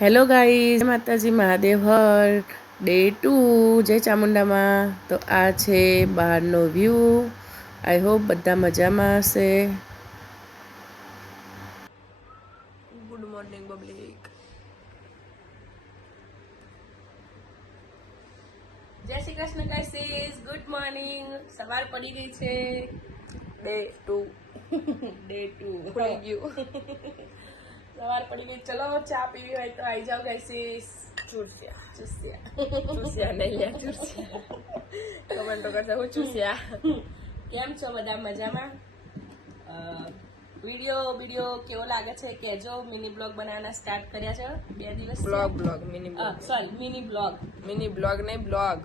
Hello guys, માતાજી મહાદેવ હર day 2 જય ચામુંડામાં. તો આ છે બહારનો વ્યૂ. આઈ હોપ બધા મજામાં હશે. Good morning public. જય Shri Krishna guys, good morning. સવાર પડી ગઈ છે. ડે 2 ડે 2 પડી ગયું. સવાર પડી ગઈ. ચલો ચા પીવી હોય તો આવી જાઓ ગાઈસ. ચૂસ્યા નહીં લ્યા, ચૂસ્યા. કમેન્ટો કરશે હું ચૂસ્યા. કેમ છો બધા? મજામાં? વિડીયો કેવો લાગે છે કેજો. મિની બ્લોગ બનાવવાના સ્ટાર્ટ કર્યા છે 2 દિવસ. Blog mini blog, sorry mini blog નહીં બ્લોગ.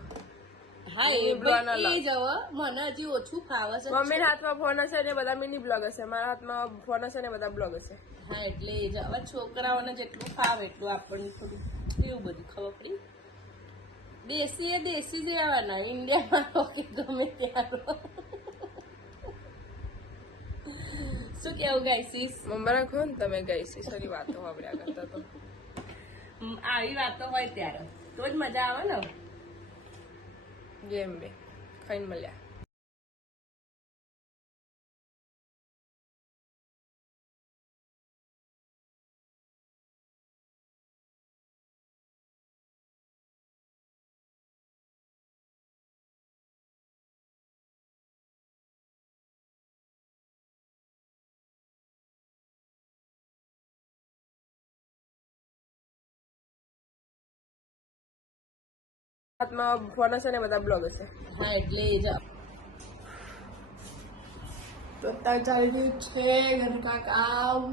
હા એ બ્લોગ એ જ હવે મને હજી ઓછું ફાવે છે. મમ્મીના હાથમાં ફોન હશે ને બધા મિની બ્લોગ હશે, મારા હાથમાં ફોન હશે ને બધા બ્લોગ હશે. હા એટલે એ જ હવે છોકરાઓને જેટલું ફાવે એટલું આપણને થોડું એવું બધું ખબર પડી. દેશી જ રહેવાના, ઇન્ડિયામાં કે ગમે ત્યાં. શું કેવું ગાઈસીસ? મમ્મીને કહો ને તમે ગાઈસીસ વાળી વાતો વાપર્યા કરતા તો. આવી વાતો હોય ત્યારે તો જ મજા આવે ને. ગેમ બે ખાઈને મળ્યા. હાથમાં ફોન હશે ને બધા બ્લોગ હશે. હા એટલે એ જ. તો અત્યારે ચાલી રહ્યું છે ઘરનું કામ.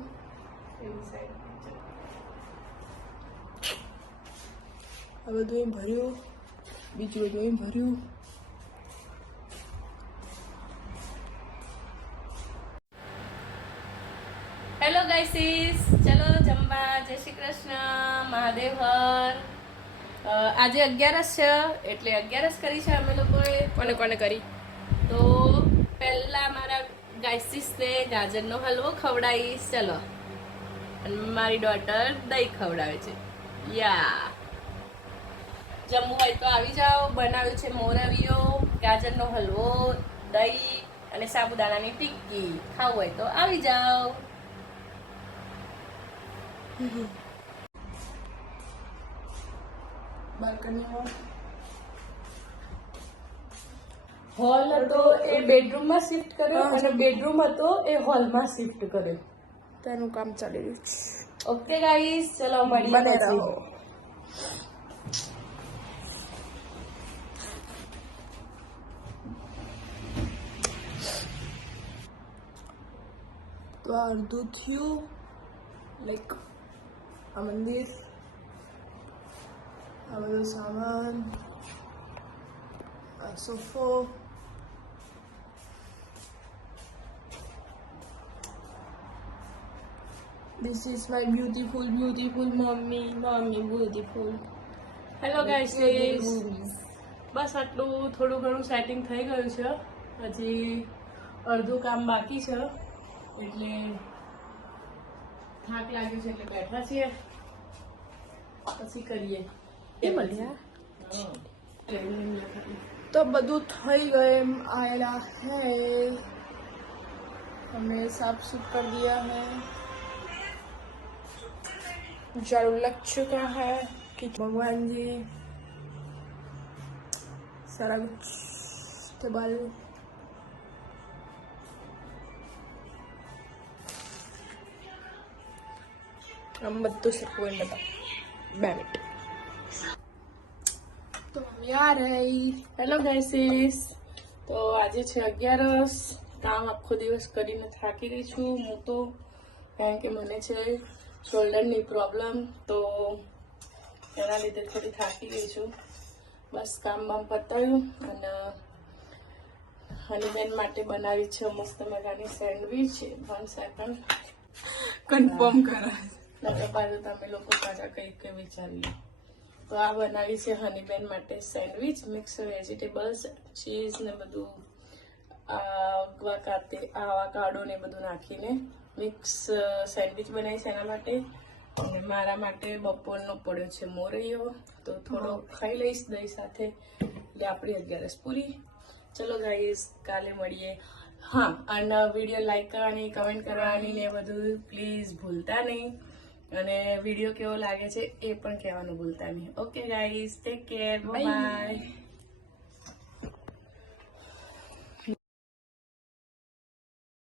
આ બધું એમ ભર્યું, બીજું બધું એમ ભર્યું. હેલો ગાઈસીસ, ચલો જમવા. જય શ્રી કૃષ્ણ, મહાદેવ હર. આજે 11 છે એટલે 11 કરી છે અમે લોકોએ. કોને કરી? તો પહેલા મારા ગાઈસીસને ગાજરનો હલવો ખવડાવીશ. ચલો. અને મારી ડોટર દહીં ખવડાવે છે. યા જમવું હોય તો આવી જાઓ. બનાવ્યું છે મોરવિયો, ગાજરનો હલવો, દહીં અને સાબુદાણાની ટિક્કી. ખાવું હોય તો આવી જાઓ. હોલ હતો એ બેડરૂમમાં શિફ્ટ કર્યો અને બેડરૂમ હતો એ હોલમાં શિફ્ટ કર્યો. તેનું કામ ચાલી રહ્યું છે. ઓકે ગાઈસ, ચલો મળીએ પછી. તો અડધું થયું. લાઈક આ મંદિર, આ બધો સામાન, આ સોફો, this is my beautiful mommy beautiful. Hello guys, બસ આટલું. થોડું ઘણું સેટિંગ થઈ ગયું છે. હજી અડધું કામ બાકી છે એટલે થાક લાગ્યું છે એટલે બેઠા છીએ. પછી કરીએ એ મળ્યા. તો બધું થઈ ગયું આયેલા હે. हमें साफ सुफ कर दिया है. झाड़ू लग चुका है कि भगवान जी सारा कुछ संभाल. हम બધું સરખું બતા 2 મિનિટ. તો મમ્મી આ રહી. હેલો ગાઈસીસ, તો આજે છે 11. કામ આખો દિવસ કરીને થાકી ગઈ છું હું તો, કારણ કે મને છે શોલ્ડરની પ્રોબ્લેમ, તો એના લીધે થોડી થાકી ગઈ છું. બસ કામ બામ પતાવ્યું અને હનીબેન માટે બનાવી છે મસ્ત મજાની સેન્ડવીચ. 1 સેકન્ડ કન્ફર્મ કરા પાછું તમે લોકો પાછા કંઈક વિચારી. તો આ બનાવી છે હનીબેન માટે સેન્ડવીચ, મિક્સ વેજીટેબલ્સ, ચીઝ ને બધું આવાકાડો ને બધું નાખીને મિક્સ સેન્ડવીચ બનાવી છે એના માટે. અને મારા માટે બપોરનો પડ્યો છે મોરૈયો, તો થોડો ખાઈ લઈશ દહીં સાથે, એટલે આપણી 11 પૂરી. ચલો ગાઈસ, કાલે મળીએ. હા, અને વિડીયો લાઈક કરવાની, કમેન્ટ કરવાની ને બધું પ્લીઝ ભૂલતા નહીં. અને વિડીયો કેવો લાગે છે એ પણ કહેવાનું ભૂલતા નહીં. Okay guys, take care, by.